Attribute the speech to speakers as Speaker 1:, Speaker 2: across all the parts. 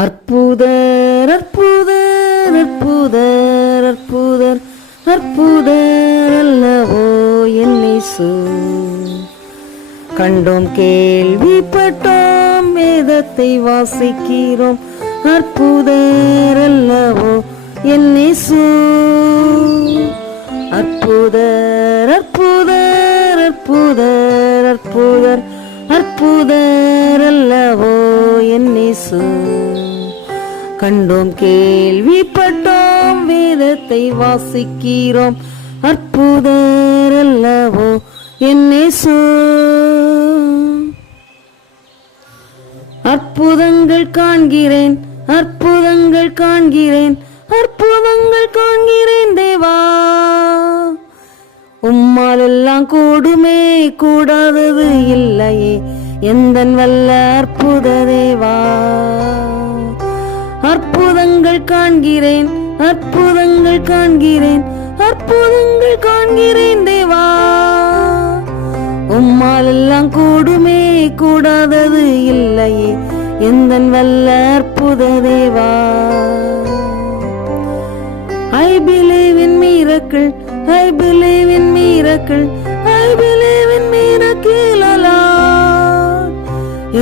Speaker 1: அற்புதர் அற்புதர் அற்புதர் அற்புதர் அற்புதர் அல்லவோ என்னேசு கண்டோம் கேள்விப்பட்டோம் வேதத்தை வாசிக்கிறோம். அற்புதர் அல்லவோ என்னேசு அற்புதர் அற்புதர் அற்புதர் அற்புதர் அற்புதர் அல்லவோ என்னேசு கண்டோம் கேள்விப்பட்டோம் வேதத்தை வாசிக்கிறோம். அற்புதர் அல்லவோ என்னேசு அற்புதங்கள் காண்கிறேன் அற்புதங்கள் காண்கிறேன் அற்புதங்கள் காண்கிறேன் தேவா. உம்மால் எல்லாம் கூடுமே கூடாதது இல்லையே எந்தன் வல்ல அற்புத தேவா. அற்புதங்கள் காண்கிறேன் அற்புதங்கள் காண்கிறேன் அற்புதங்கள் காண்கிறேன் தேவா உம்மால் எல்லாம் கூடுமே கூடாதது இல்லையே எந்த வல்ல அற்புத தேவா I believe in miracles I believe in miracles I believe in மீரக்கில்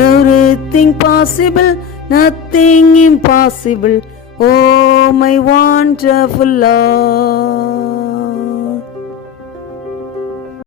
Speaker 1: Everything possible nothing impossible. Oh, my wonderful Lord.